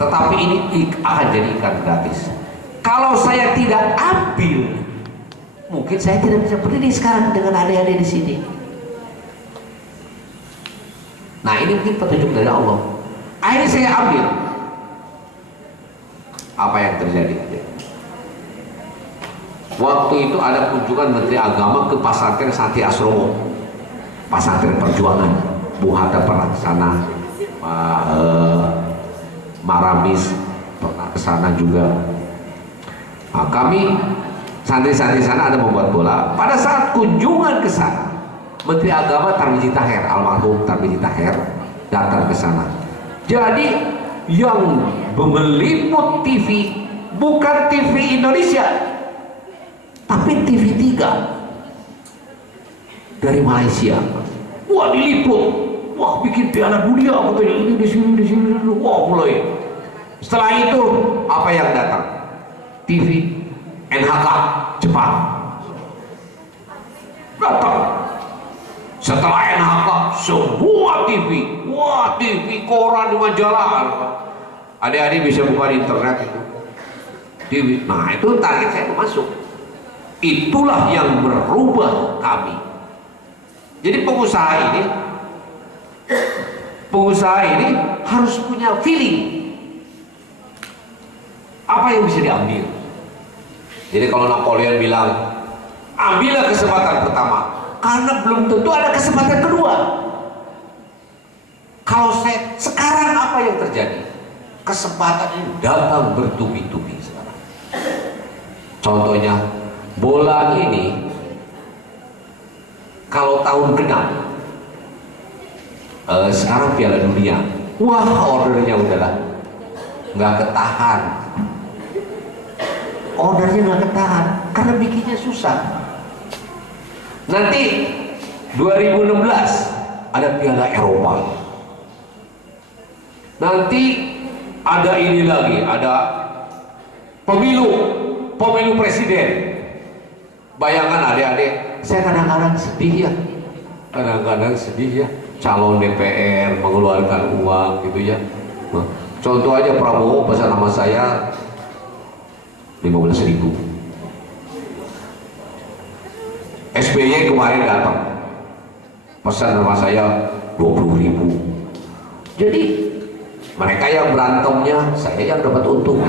Tetapi ini akan jadi iklan gratis. Kalau saya tidak ambil, mungkin saya tidak bisa berdiri sekarang dengan adik-adik di sini. Nah ini mungkin petunjuk dari Allah. Akhirnya saya ambil. Apa yang terjadi? Waktu itu ada kunjungan Menteri Agama ke Pasantren Santi Asromo, Pasantren Perjuangan, Bung Hatta pernah ke sana, Maramis pernah ke sana juga. Nah, kami santri-santri sana ada membuat bola. Pada saat kunjungan ke sana, Menteri Agama Tarmizi Taher, almarhum Tarmizi Taher, datang ke sana. Jadi yang meliput TV bukan TV Indonesia, tapi TV 3 dari Malaysia. Wah, diliput, wah bikin Piala Dunia, katanya ini di sini, wah mulai. Setelah itu apa yang datang? TV NHK Jepang datang. Setelah NHK semua TV, wah TV, koran, di majalah. Adik-adik bisa buka di internet itu TV. Nah itu target saya masuk. Itulah yang merubah kami. Jadi pengusaha ini harus punya feeling apa yang bisa diambil. Jadi kalau Napoleon bilang ambillah kesempatan pertama, karena belum tentu ada kesempatan kedua. Kalau sekarang apa yang terjadi? Kesempatan ini datang bertubi-tubi sekarang. Contohnya bola ini kalau tahun genap sekarang Piala Dunia, wah ordernya udahlah nggak ketahan, ordernya nggak ketahan karena bikinnya susah. Nanti 2016 ada Piala Eropa, nanti ada ini lagi, ada pemilu presiden. Bayangkan adik-adik, saya kadang-kadang sedih ya, calon DPR mengeluarkan uang gitu ya. Nah, contoh aja Prabowo pesan nama saya 15.000. SBY kemarin datang pesan nama saya 20.000. Jadi mereka yang berantemnya, saya yang dapat untung.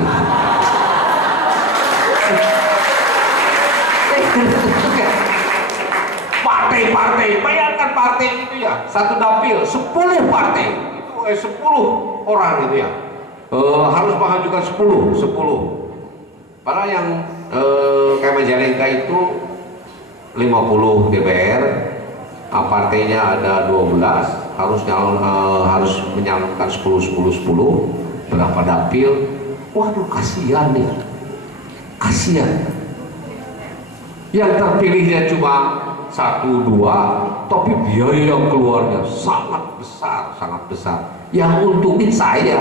Partai, bayangkan partai itu ya, satu dapil 10 partai itu 10 orang gitu ya, harus mengajukan 10. Padahal yang kayak Majalengka itu 50 DPR, partainya ada 12, harus menyalurkan 10 berapa dapil. Waduh, kasihan nih, kasihan. Yang terpilihnya cuma 1-2, tapi biaya yang keluarnya sangat besar. Yang untungin saya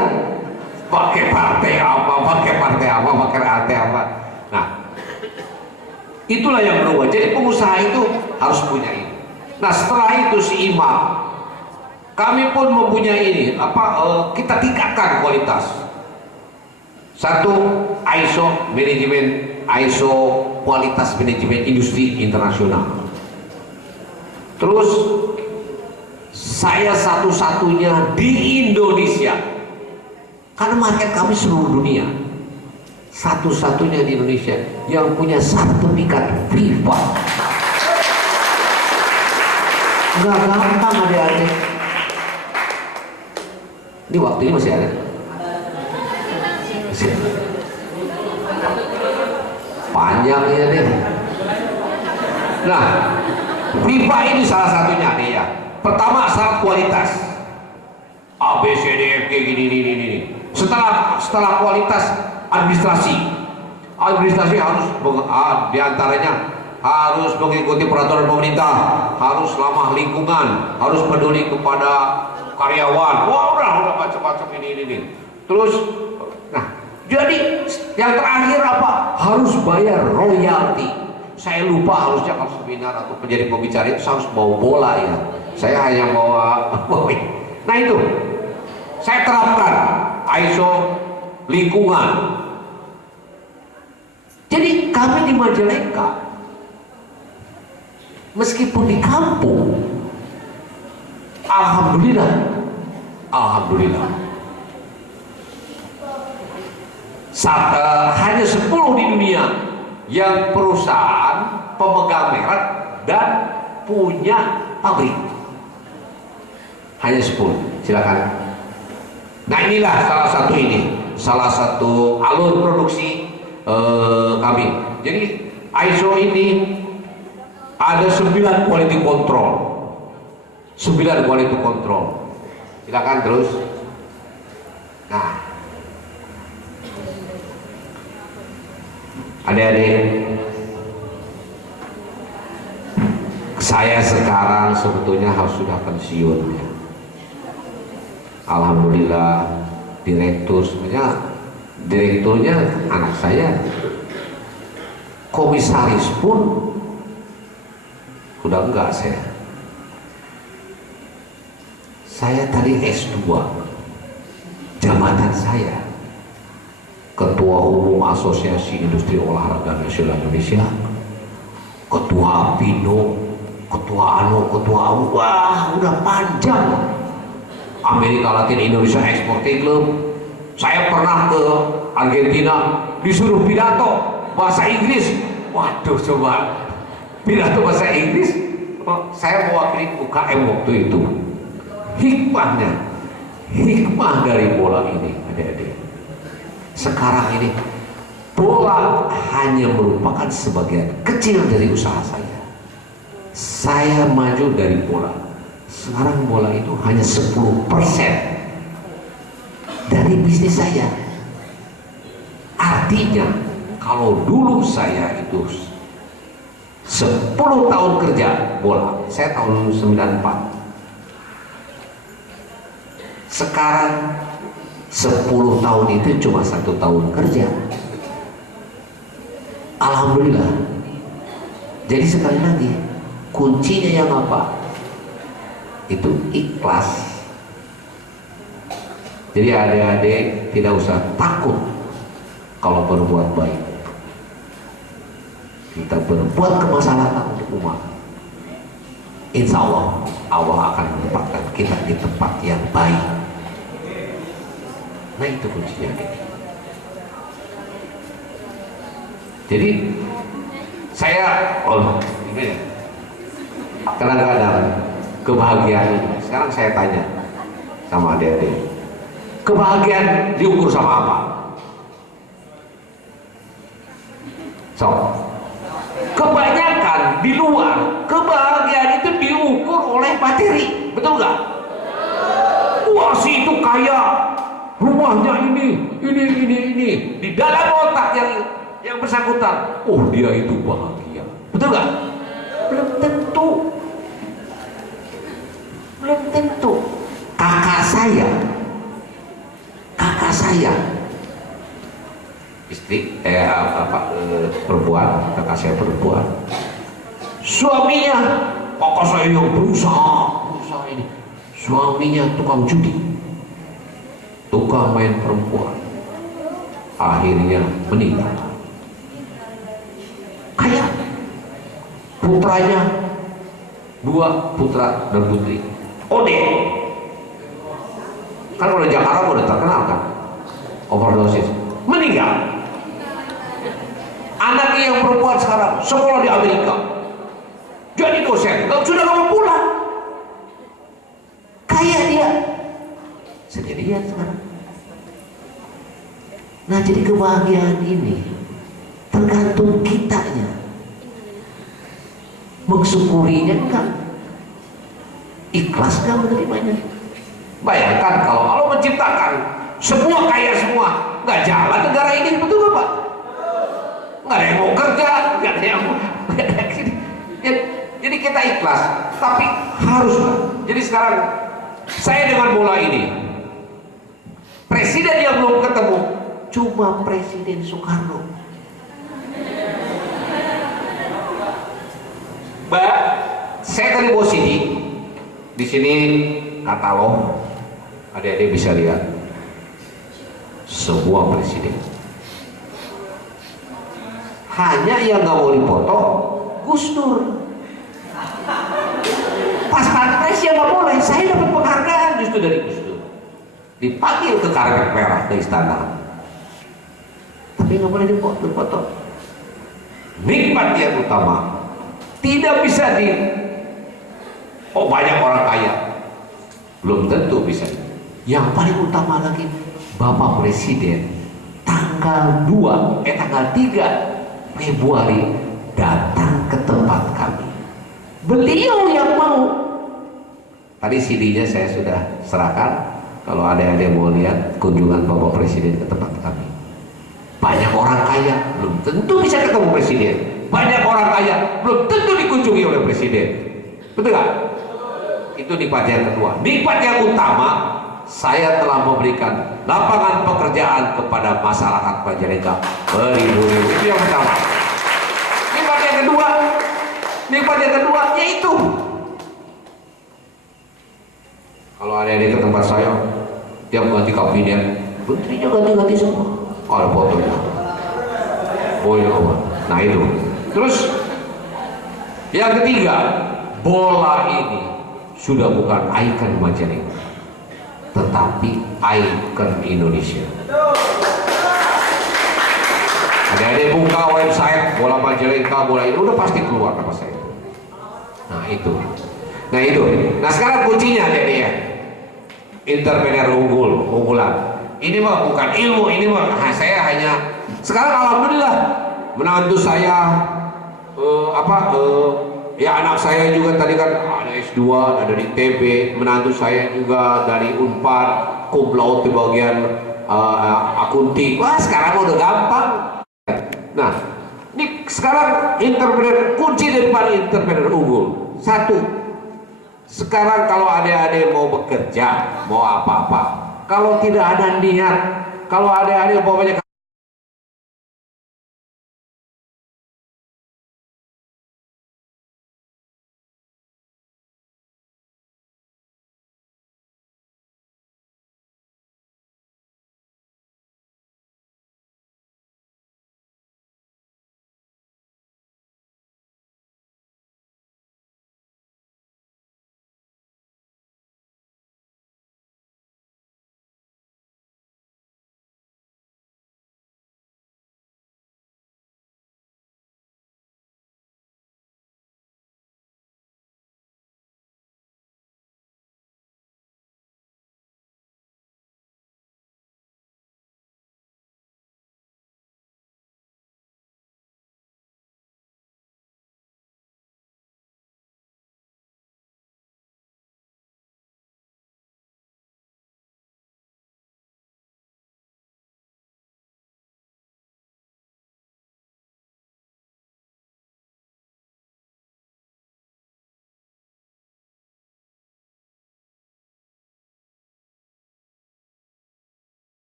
pakai partai apa. Nah, itulah yang berubah. Jadi pengusaha itu harus punya ini. Nah, setelah itu si imam, kami pun mempunyai ini. Kita tingkatkan kualitas. Satu, ISO kualitas manajemen industri internasional. Terus saya satu-satunya di Indonesia, karena market kami seluruh dunia, satu-satunya di Indonesia yang punya sertifikat FIFA. Nggak gampang adik-adik. Ini waktunya masih ada. Panjang ya deh. Nah, FIFA ini salah satunya nih ya. Pertama, syarat kualitas A, B, C, D, F, G, gini. Setelah kualitas, administrasi harus diantaranya harus mengikuti peraturan pemerintah, harus ramah lingkungan, harus peduli kepada karyawan. Wah, udah macam-macam ini. Terus, nah, jadi yang terakhir apa? Harus bayar royalti. Saya lupa, harusnya kalau seminar atau menjadi pembicara itu harus bawa bola ya. Saya hanya bawa. Nah itu, saya terapkan ISO lingkungan. Jadi kami di Majalengka, meskipun di kampung, alhamdulillah Alhamdulillah. Hanya 10 di dunia yang perusahaan pemegang merek dan punya pabrik. Hanya 10. Silakan. Nah inilah salah satu alur produksi kami. Jadi ISO ini ada 9 quality control. 9 quality control. Silakan terus. Nah, adik-adik, saya sekarang sebetulnya harus sudah pensiun ya. Alhamdulillah direkturnya anak saya, komisaris pun udah enggak saya tadi S2, jabatan saya Ketua Umum Asosiasi Industri Olahraga Nasional Indonesia, Ketua APindo, Ketua wah udah panjang. Amerika Latin Indonesia Exporting Club. Saya pernah ke Argentina, disuruh pidato bahasa Inggris. Waduh, coba pidato bahasa Inggris. Saya mewakili UKM waktu itu. Hikmah dari bola ini, adik-adik. Sekarang ini bola hanya merupakan sebagian kecil dari usaha saya. Saya maju dari bola. Sekarang bola itu hanya 10% dari bisnis saya. Artinya kalau dulu saya itu 10 tahun kerja bola, saya tahun 94. Sekarang 10 tahun itu cuma 1 tahun kerja. Alhamdulillah. Jadi sekali lagi, kuncinya yang apa? Itu ikhlas. Jadi adik-adik tidak usah takut kalau berbuat baik. Kita berbuat kemaslahatan untuk umat, insya Allah Allah akan menempatkan kita di tempat yang baik. Nah itu kuncinya. Jadi saya ini kadang-kadang kebahagiaan ini, sekarang saya tanya sama adik-adik, kebahagiaan diukur sama apa? So, kebanyakan di luar kebahagiaan itu diukur oleh materi, betul nggak? Wah si itu kaya, rumahnya ini. Di dalam otak yang bersangkutan, oh dia itu bahagia, betul nggak? Belum tentu. Kakak saya istri perempuan, kakak saya perempuan, suaminya kakak saya yang berusaha ini, suaminya tukang judi, tukang main perempuan, akhirnya meninggal. Kaya, putranya 2 putra dan putri. Ode kan kalau Jakarta udah terkenal kan, overdosis, meninggal. Anaknya yang perempuan sekarang sekolah di Amerika, jadi dosen, sudah gak mau pulang. Kaya dia sendirian sekarang. Nah jadi kebahagiaan ini tergantung kitanya, mensyukurinya enggak, ikhlas gak menerimanya. Bayangkan kalau Allah menciptakan semua kaya semua, nggak jalan negara ini, betul nggak Pak? Nggak ada yang mau kerja, nggak ada yang mau. Jadi kita ikhlas, tapi harus. Jadi sekarang saya dengan bola ini, presiden yang belum ketemu cuma Presiden Soekarno. Mbak, saya tadi bawa CD, di sini katalog, adik-adik bisa lihat semua presiden. Hanya yang nggak mau dipoto Gus Dur. Pas pampres ya nggak boleh. Saya dapat penghargaan justru dari Gus Dur. dipanggil ke karpet merah ke istana, tapi nggak boleh dipoto. Nikmat yang utama tidak bisa banyak orang kaya, belum tentu bisa. Yang paling utama lagi, Bapak Presiden tanggal 3 Februari datang ke tempat kami. Beliau yang mau. Tadi CD-nya saya sudah serahkan. Kalau ada yang mau lihat kunjungan Bapak Presiden ke tempat kami. Banyak orang kaya belum tentu bisa ketemu Presiden. Banyak orang kaya belum tentu dikunjungi oleh Presiden. Betul nggak? Itu nikmat yang kedua. Nikmat yang utama, saya telah memberikan lapangan pekerjaan kepada masyarakat Majalengka beribu-ribu. Itu yang pertama. Nikmat yang kedua yaitu kalau ada yang ke tempat saya, tiap ganti kabinet, menterinya ganti-ganti semua. Ada fotonya. Oh ya, nah itu. Terus yang ketiga, bola ini sudah bukan ikon Majalengka, tetapi ikon Indonesia. Ada yang buka website bola Majalengka, bola ini udah pasti keluar nama saya. Nah itu. Nah sekarang kuncinya jadi ya, entrepreneur unggulan. Ini mah bukan ilmu, ini mah saya hanya sekarang alhamdulillah menantu saya ya anak saya juga tadi kan ada S2 ada di ITB, menantu saya juga dari Unpad cum laude di bagian akunting. Wah sekarang udah gampang. Nah ini sekarang entrepreneur, kunci daripada entrepreneur unggul satu, sekarang kalau adik-adik mau bekerja mau apa-apa, kalau tidak ada niat, kalau adik-adik mau banyak